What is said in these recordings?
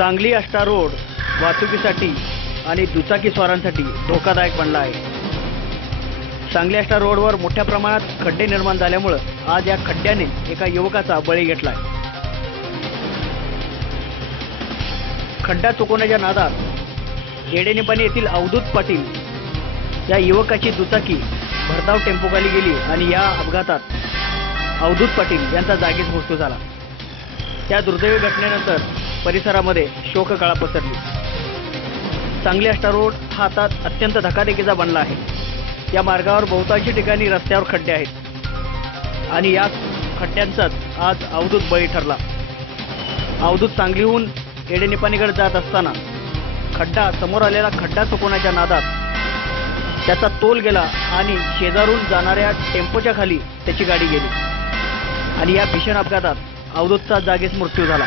Sangli Ashta road वाहतुकीसाठी आणि दुचाकीस्वारांसाठी धोकादायक बनला आहे। सांगली आष्टा रोडवर मोठ्या प्रमाणात खड्डे निर्माण झाल्यामुळे आज या खड्ड्याने एका युवकाचा बळी घेतला आहे। खड्डा चुकवण्याच्या नादात येडेनिपाणी येथील अवधूत पाटील या युवकाची दुचाकी भरधाव टेम्पोखाली गेली आणि या अपघातात अवधूत पाटील यांचा जागीच मृत्यू झाला। त्या दुर्दैवी घटनेनंतर परिसरामध्ये शोककळा पसरली। सांगली आष्टा रोड हा आता अत्यंत धकाधकीचा बनला आहे। या मार्गावर बहुतांशी ठिकाणी रस्त्यावर खड्डे आहेत आणि या खड्ड्यांचाच आज अवधूत बळी ठरला। अवधूत सांगलीहून येडेनिपाणीकडे जात असताना समोर आलेला खड्डा चुकवण्याच्या नादात त्याचा तोल गेला आणि शेजारून जाणाऱ्या टेम्पोच्या खाली त्याची गाडी गेली आणि या भीषण अपघातात अवधूतचा जागीच मृत्यू झाला।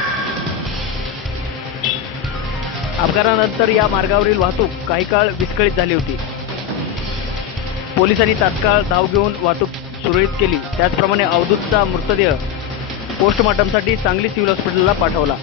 अपघातानंतर या मार्गावरील वाहतूक काही काळ विस्कळीत झाली होती। पोलिसांनी तात्काळ धाव घेऊन वाहतूक सुरळीत केली। त्याचप्रमाणे अवधूतचा मृतदेह पोस्टमॉर्टमसाठी सांगली सिव्हिल हॉस्पिटलला पाठवला।